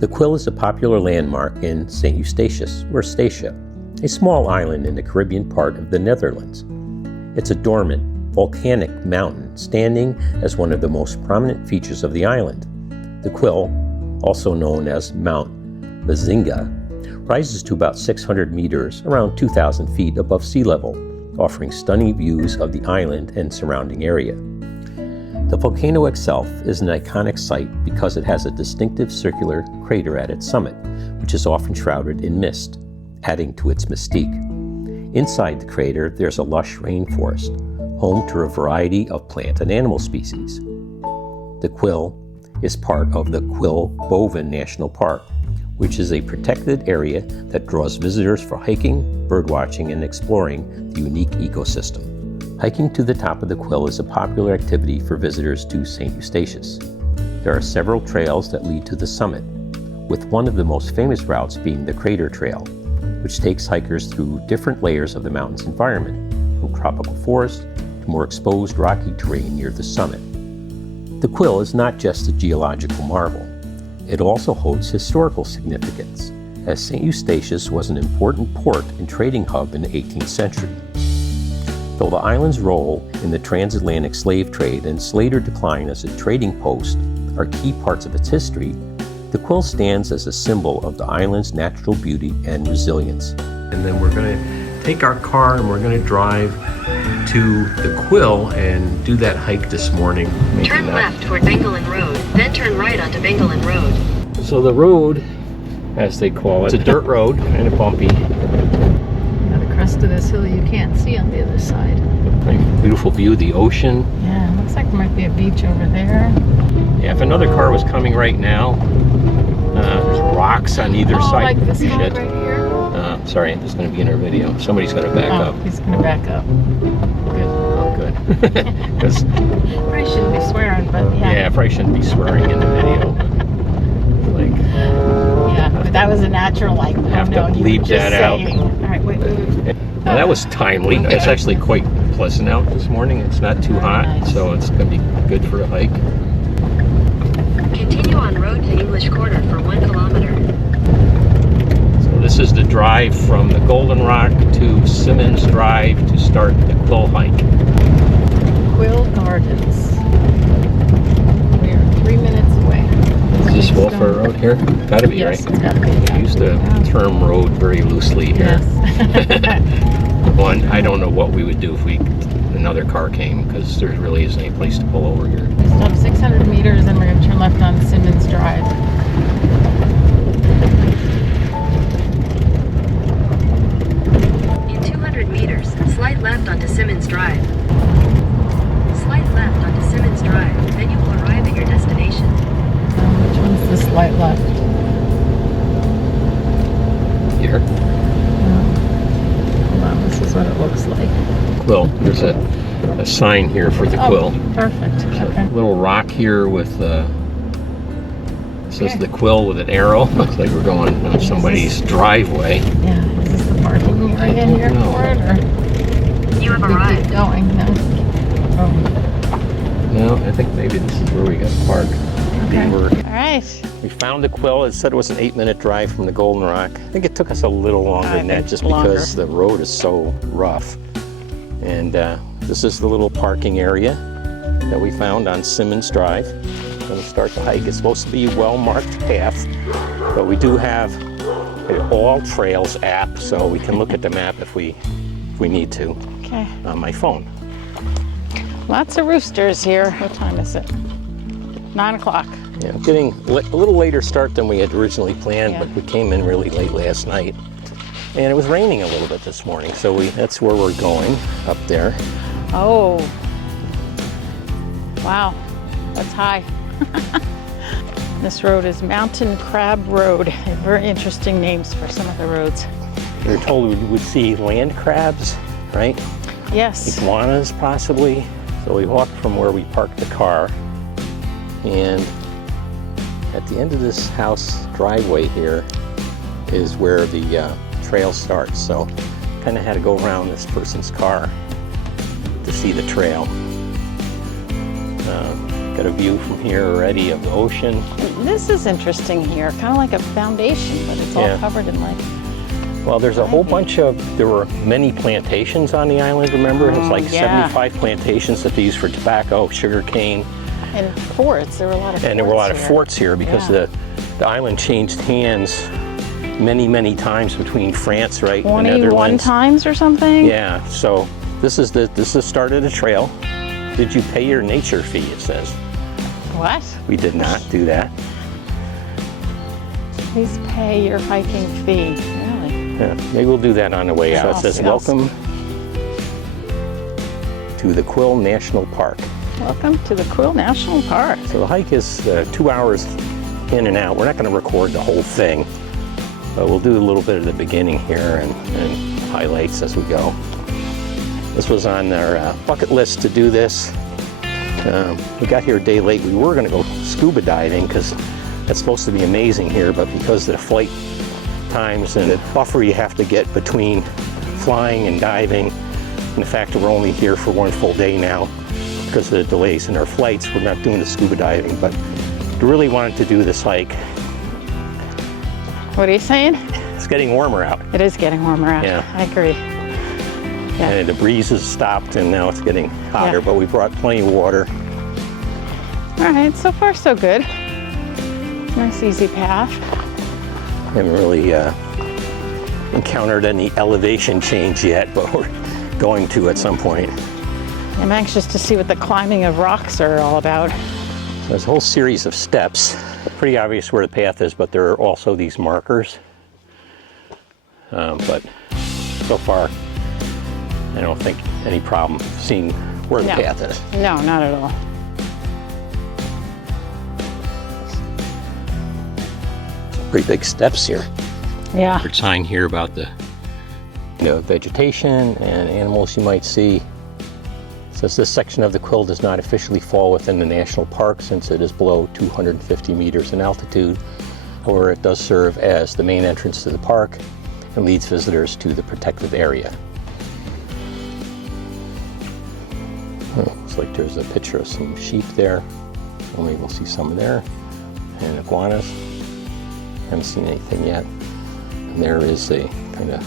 The Quill is a popular landmark in St. Eustatius, or Statia, a small island in the Caribbean part of the Netherlands. It's a dormant, volcanic mountain standing as one of the most prominent features of the island. The Quill, also known as Mount Bazinga, rises to about 600 meters, around 2,000 feet above sea level, offering stunning views of the island and surrounding area. The volcano itself is an iconic site because it has a distinctive circular crater at its summit, which is often shrouded in mist, adding to its mystique. Inside the crater, there's a lush rainforest, home to a variety of plant and animal species. The Quill is part of the Quill-Boven National Park, which is a protected area that draws visitors for hiking, birdwatching, and exploring the unique ecosystem. Hiking to the top of the Quill is a popular activity for visitors to St. Eustatius. There are several trails that lead to the summit, with one of the most famous routes being the Crater Trail, which takes hikers through different layers of the mountain's environment, from tropical forest to more exposed rocky terrain near the summit. The Quill is not just a geological marvel. It also holds historical significance, as St. Eustatius was an important port and trading hub in the 18th century. Though the island's role in the transatlantic slave trade and its later decline as a trading post are key parts of its history, the Quill stands as a symbol of the island's natural beauty and resilience. And then we're going to take our car and we're going to drive to the Quill and do that hike this morning. Turn left toward Bengelen Road, then turn right onto Bengelen Road. So the road, as they call it, it's a dirt road, kind of bumpy. Now the crest of this hill you can't see on the other side. Beautiful view of the ocean. Yeah, looks like there might be a beach over there. Yeah, if another car was coming right now, there's rocks on either side. Like this one right here? Sorry, this is going to be in our video. Somebody's going to back up. He's going to back up. Good. Oh, good. Because probably shouldn't be swearing, but yeah. Yeah, probably shouldn't be swearing in the video. Like. Yeah, but that was a natural, like, oh, have no, to bleep that out. All right, wait. Well, that was timely. Okay. It's actually quite pleasant out this morning. It's not too hot, nice. So it's going to be good for a hike. Continue on road to English Quarter for 1 kilometer. So this is the drive from the Golden Rock to Simmons Drive to start the Quill hike. Quill Gardens. We are 3 minutes away. Is this Wolfer Road here? Gotta be, yes, right? It's gotta be. I used the term road very loosely here. Yes. One, I don't know what we would do if another car came, because there really isn't any place to pull over here. Stop 600 meters and we're going to turn left on Simmons Drive. In 200 meters, slide left onto Simmons Drive. Slide left onto Simmons Drive, then you will arrive at your destination. Which one's the slight left? Here? Hold on, this is what it looks like. Quill. There's a sign here for the Quill. Perfect. There's Okay. a little rock here with says the Quill with an arrow. Looks like we're going on somebody's driveway. Yeah, is this the parking area here for it, or? You have We arrived. keep going, no? Oh, No, I think maybe this is where we got parked. okay. We're- All right. We found the Quill. It said it was an 8-minute drive from the Golden Rock. I think it took us a little longer I than that, think just longer. because the road is so rough. And this is the little parking area that we found on Simmons Drive. We're going to start the hike. It's supposed to be a well-marked path, but we do have an All Trails app, so we can look at the map if we need to Okay. on my phone. Lots of roosters here. What time is it? 9 o'clock. Yeah, getting a little later start than we had originally planned, Yeah. but we came in really late last night. And it was raining a little bit this morning, so that's where we're going, up there. Oh. Wow. That's high. This road is Mountain Crab Road. Very interesting names for some of the roads. We were told we would see land crabs, right? Yes. Iguanas, possibly. So we walked from where we parked the car, and at the end of this house driveway here is where the trail starts. So kind of had to go around this person's car to see the trail. Got a view from here already of the ocean. This is interesting here, kind of like a foundation, but it's all covered in like... Well, there's a whole bunch of, there were many plantations on the island, remember? It's like 75 plantations that they used for tobacco, sugar cane. And forts, there were a lot of forts. And there were a lot of forts here because the island changed hands many times between France, right, and the Netherlands. 21 times or something? Yeah, so this is the start of the trail. Did you pay your nature fee, it says. What? We did not do that. Please pay your hiking fee. Really? Yeah, maybe we'll do that on the way out. So it says, welcome to the Quill National Park. Welcome to the Quill National Park. So the hike is 2 hours in and out. We're not going to record the whole thing, but we'll do a little bit of the beginning here and highlights as we go. This was on our bucket list to do this. We got here a day late. We were going to go scuba diving because that's supposed to be amazing here, but because of the flight times and the buffer you have to get between flying and diving, and the fact that we're only here for 1 full day now because of the delays in our flights, we're not doing the scuba diving, but we really wanted to do this hike. What are you saying? It's getting warmer out. It is getting warmer out. Yeah. I agree. Yeah. And the breeze has stopped and now it's getting hotter, but we brought plenty of water. All right, so far so good. Nice easy path. Haven't really encountered any elevation change yet, but we're going to at some point. I'm anxious to see what the climbing of rocks are all about. So there's a whole series of steps. Pretty obvious where the path is, but there are also these markers. But so far, I don't think any problem seeing where the path is. No, not at all. Pretty big steps here. Yeah. There's a sign here about the vegetation and animals you might see. It says this section of the Quill does not officially fall within the national park since it is below 250 meters in altitude. However, it does serve as the main entrance to the park and leads visitors to the protected area. Looks like there's a picture of some sheep there. So maybe we'll see some there. And iguanas. Haven't seen anything yet. And there is a kind of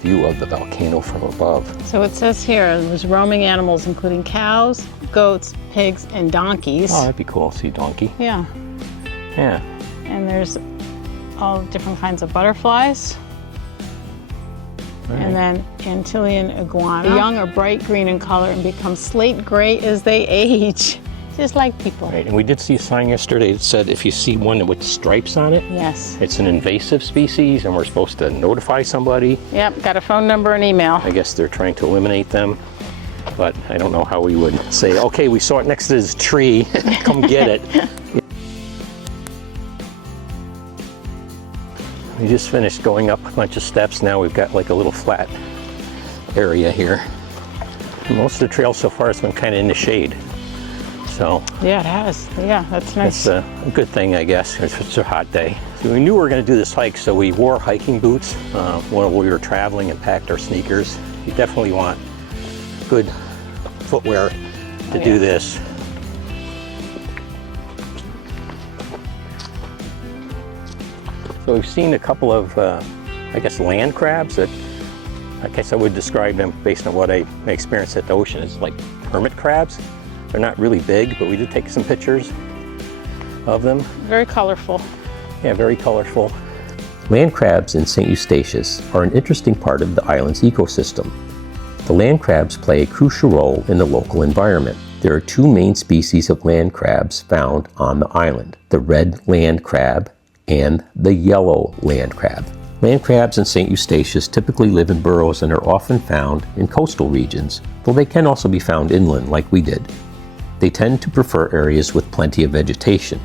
view of the volcano from above. So it says here, there's roaming animals including cows, goats, pigs, and donkeys. Oh, that'd be cool to see a donkey. Yeah. Yeah. And there's all different kinds of butterflies. Right. And then Antillean iguana. The young are bright green in color and become slate gray as they age. Just like people. Right, and we did see a sign yesterday that said if you see one with stripes on it, yes, it's an invasive species and we're supposed to notify somebody. Yep, got a phone number and email. I guess they're trying to eliminate them, but I don't know how we would say, okay, we saw it next to this tree, come get it. We just finished going up a bunch of steps. Now we've got like a little flat area here. And most of the trail so far has been kind of in the shade. So yeah, it has. Yeah, that's nice. That's a good thing, I guess, if it's a hot day. So we knew we were going to do this hike, so we wore hiking boots when we were traveling and packed our sneakers. You definitely want good footwear to do this. So we've seen a couple of, I guess, land crabs that, I guess I would describe them based on what I experienced at the ocean as like hermit crabs. They're not really big, but we did take some pictures of them. Very colorful. Yeah, very colorful. Land crabs in St. Eustatius are an interesting part of the island's ecosystem. The land crabs play a crucial role in the local environment. There are two main species of land crabs found on the island, the red land crab and the yellow land crab. Land crabs in St. Eustatius typically live in burrows and are often found in coastal regions, though they can also be found inland like we did. They tend to prefer areas with plenty of vegetation,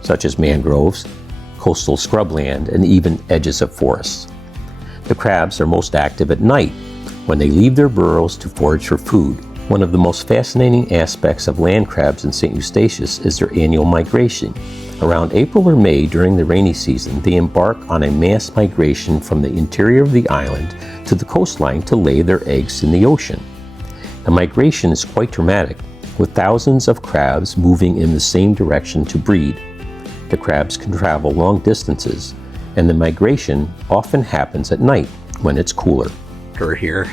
such as mangroves, coastal scrubland, and even edges of forests. The crabs are most active at night when they leave their burrows to forage for food. One of the most fascinating aspects of land crabs in St. Eustatius is their annual migration. Around April or May during the rainy season, they embark on a mass migration from the interior of the island to the coastline to lay their eggs in the ocean. The migration is quite dramatic, With thousands of crabs moving in the same direction to breed, the crabs can travel long distances, and the migration often happens at night when it's cooler. We're here.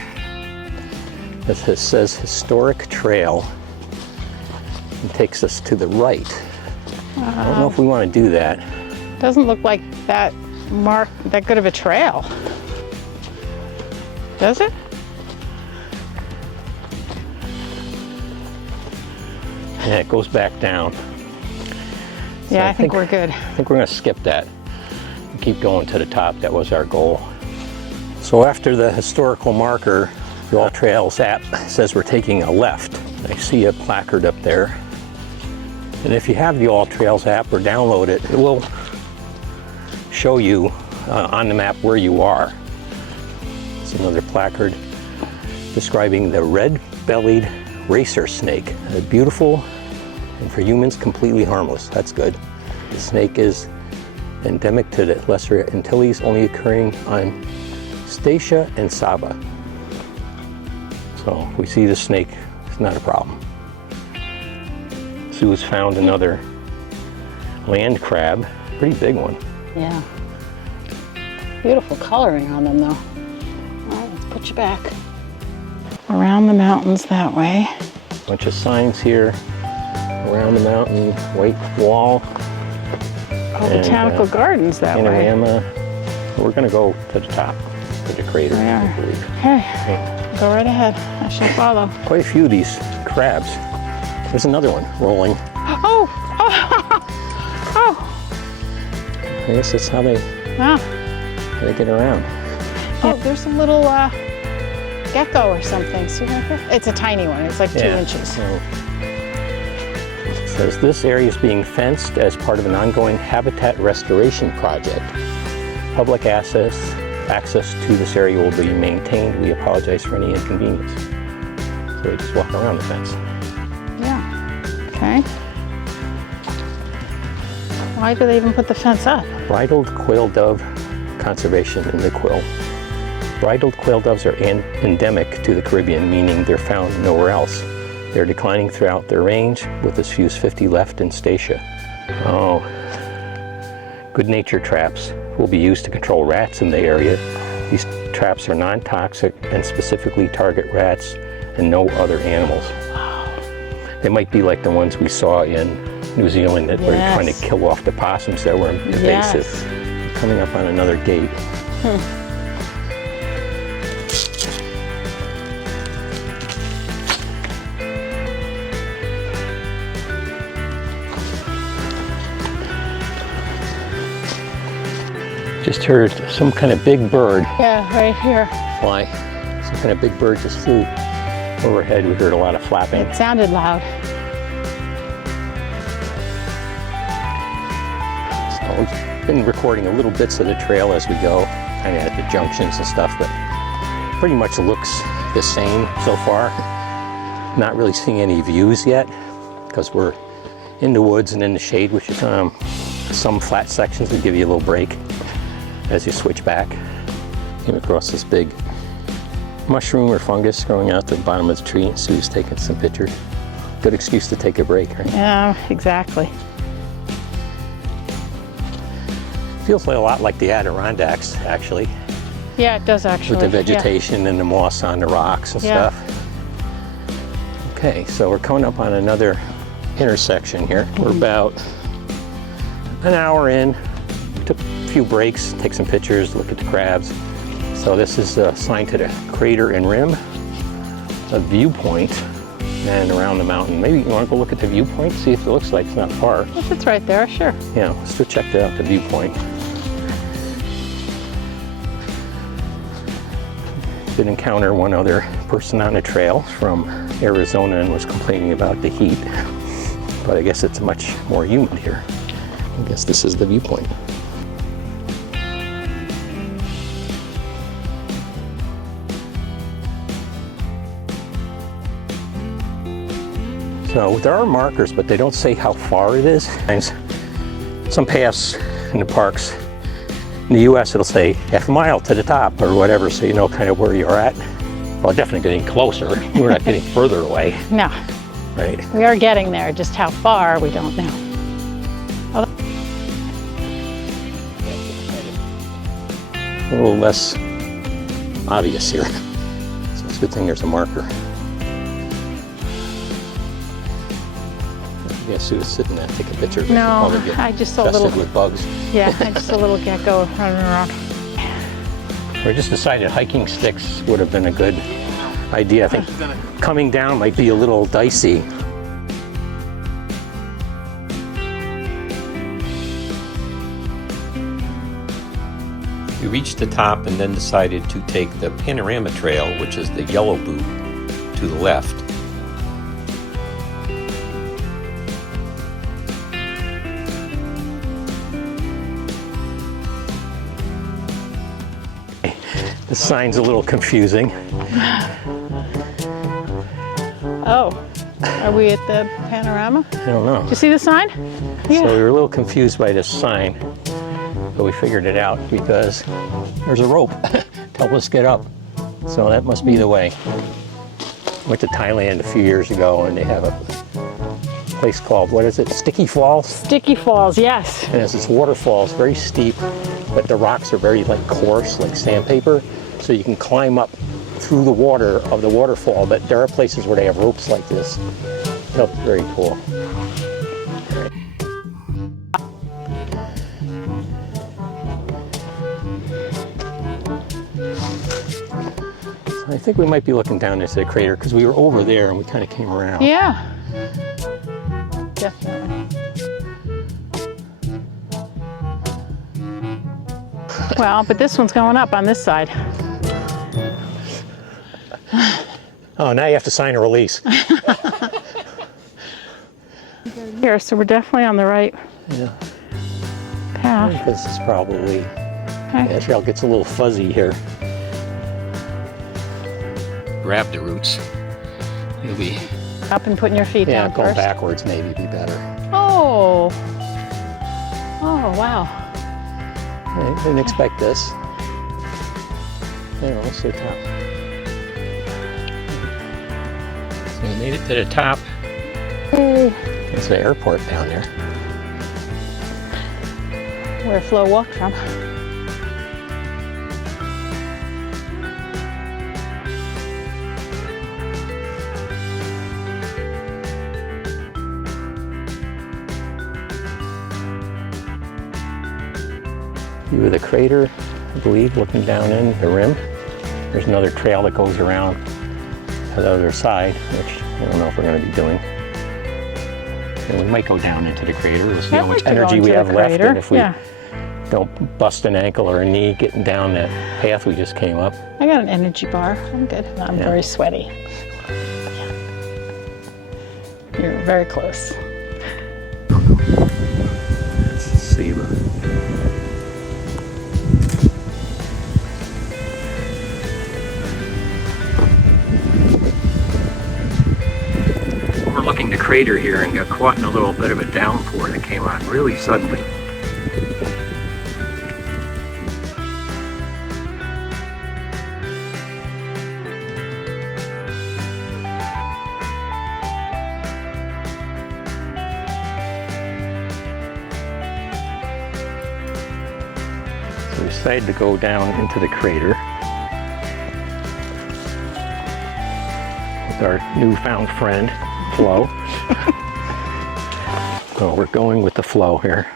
This says Historic Trail. It takes us to the right. I don't know if we want to do that. Doesn't look like that good of a trail. Does it? Yeah, it goes back down. So Yeah, I think we're good. I think we're going to skip that and keep going to the top. That was our goal. So after the historical marker, the All Trails app says we're taking a left. I see a placard up there. And if you have the All Trails app or download it, it will show you on the map where you are. It's another placard describing the red-bellied racer snake. Beautiful and for humans completely harmless. That's good. The snake is endemic to the Lesser Antilles, only occurring on Eustatia and Saba. So if we see the snake, it's not a problem. Sue's found another land crab, pretty big one. Yeah. Beautiful coloring on them though. All right, let's put you back. Around the mountains that way. Bunch of signs here. Around the mountain, white wall. Oh, botanical gardens that way. Panorama. We're gonna go to the top, to the crater, I believe. Okay, go right ahead. I shall follow. Quite a few of these crabs. There's another one rolling. Oh! Oh! Oh! I guess that's how they get around. Oh, there's a little gecko or something. See right there? It's a tiny one. It's like 2 inches. So it says this area is being fenced as part of an ongoing habitat restoration project. Public access to this area will be maintained. We apologize for any inconvenience. So we just walk around the fence. Yeah. Okay. Why do they even put the fence up? Bridled quail dove conservation in the Quill. Bridled quail doves are endemic to the Caribbean, meaning they're found nowhere else. They're declining throughout their range, with as few as 50 left in Eustatia. Oh. Good nature traps will be used to control rats in the area. These traps are non-toxic and specifically target rats and no other animals. They might be like the ones we saw in New Zealand that were trying to kill off the possums that were invasive. Coming up on another gate. Just heard some kind of big bird. Yeah, right here. Fly. Some kind of big bird just flew overhead. We heard a lot of flapping. It sounded loud. So we've been recording a little bits of the trail as we go, kind of at the junctions and stuff, but pretty much looks the same so far. Not really seeing any views yet because we're in the woods and in the shade, which is some flat sections that give you a little break as you switch back. Came across this big mushroom or fungus growing out the bottom of the tree, and Sue's taking some pictures. Good excuse to take a break, right? Yeah, exactly. Feels like a lot like the Adirondacks, actually. Yeah, it does actually. With the vegetation and the moss on the rocks and stuff. Okay, so we're coming up on another intersection here. We're about an hour in. Took a few breaks, take some pictures, look at the crabs. So this is a sign to the crater and rim, a viewpoint, and around the mountain. Maybe you want to go look at the viewpoint, see if it looks like it's not far. If it's right there, sure. Yeah, let's go check out the viewpoint. Did encounter one other person on the trail from Arizona and was complaining about the heat, but I guess it's much more humid here. I guess this is the viewpoint. So there are markers, but they don't say how far it is. And some paths in the parks in the US, it'll say half a mile to the top or whatever, so you know kind of where you're at. Well, definitely getting closer. We're not getting further away. No. Right. We are getting there, just how far, we don't know. A little less obvious here. So it's a good thing there's a marker. Yeah, Sue is sitting there, take a picture. No, Probably get I just saw a infested little, with bugs. yeah, I just saw a little gecko running around. We just decided hiking sticks would have been a good idea. I think coming down might be a little dicey. We reached the top and then decided to take the Panorama Trail, which is the yellow boot, to the left. The sign's a little confusing. Oh, are we at the Panorama? I don't know. Did you see the sign? Yeah. So we were a little confused by this sign, but we figured it out because there's a rope to help us get up. So that must be the way. Went to Thailand a few years ago and they have a place called, what is it, Sticky Falls? Sticky Falls, yes. And it's this waterfall, it's very steep, but the rocks are very like coarse, like sandpaper. So you can climb up through the water of the waterfall, but there are places where they have ropes like this. It looks very cool. So I think we might be looking down into the crater because we were over there and we kind of came around. Yeah. Definitely. Well, but this one's going up on this side. Oh, now you have to sign a release. Here, so we're definitely on the right Yeah. path. This is probably, Okay. the trail gets a little fuzzy here. Grab the roots. You'll be, Up and putting your feet yeah, down going first. backwards maybe be better. Oh. Oh, wow. I didn't expect this. There, let's see the top. So we made it to the top. Hey. There's the airport down there. Where Flo walked from. View of the crater, I believe, looking down in the rim. There's another trail that goes around to the other side, which I don't know if we're going to be doing. And we might go down into the crater. We'll see how much energy we have left, and if we don't bust an ankle or a knee getting down that path we just came up. I got an energy bar. I'm good. I'm very sweaty. You're very close. Let's see. Overlooking the crater here and got caught in a little bit of a downpour that came on really suddenly. So we decided to go down into the crater with our newfound friend, Flo. So we're going with the flow here.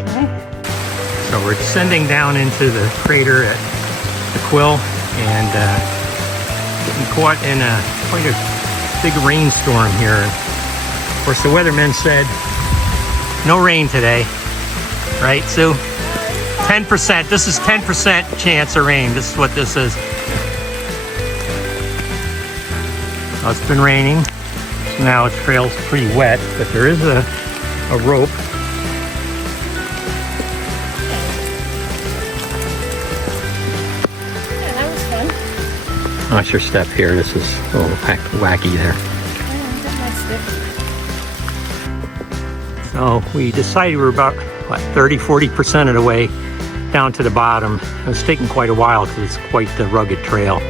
Okay. So we're descending down into the crater at the Quill and getting caught in quite a big rainstorm here. Of course, the weathermen said no rain today, right, Sue? 10%. This is 10% chance of rain. This is what this is. Well, it's been raining. So now the trail's pretty wet, but there is a rope. Yeah, that was fun. Watch your step here. This is a little wacky there. Yeah, got my stick. So we decided we're about, what, 30-40% of the way down to the bottom. It's taken quite a while because it's quite the rugged trail.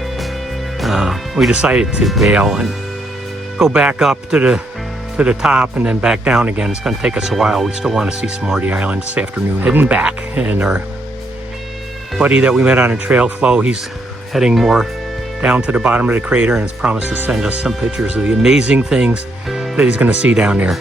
We decided to bail and go back up to the top and then back down again. It's going to take us a while. We still want to see some more of the island this afternoon. Heading back, and our buddy that we met on a trail flow, he's heading more down to the bottom of the crater and has promised to send us some pictures of the amazing things that he's going to see down there.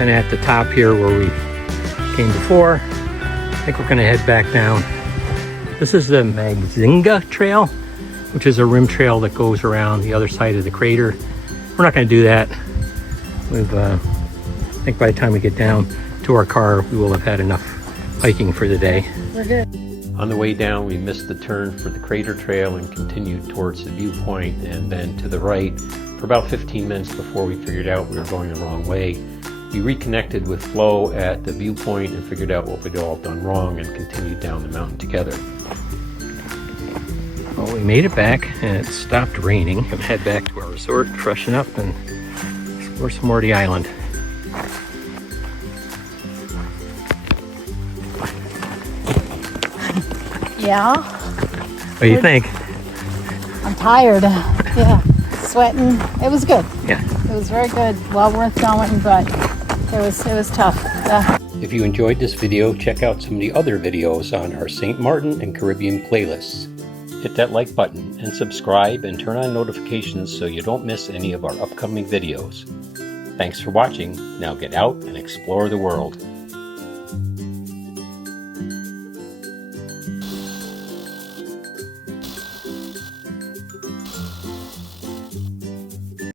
And at the top here where we came before, I think we're going to head back down. This is the Magzinga Trail, which is a rim trail that goes around the other side of the crater. We're not going to do that. I think by the time we get down to our car, we will have had enough hiking for the day. We're good. On the way down, we missed the turn for the crater trail and continued towards the viewpoint and then to the right for about 15 minutes before we figured out we were going the wrong way. We reconnected with Flo at the viewpoint and figured out what we'd all done wrong and continued down the mountain together. Well, we made it back and it stopped raining. We'll head back to our resort, freshen up, and explore some more of the island. Yeah. What do you think? I'm tired. Yeah. Sweating. It was good. Yeah. It was very good. Well worth going, but it was tough. Yeah. If you enjoyed this video, check out some of the other videos on our St. Martin and Caribbean playlists. Hit that like button and subscribe and turn on notifications so you don't miss any of our upcoming videos. Thanks for watching. Now get out and explore the world.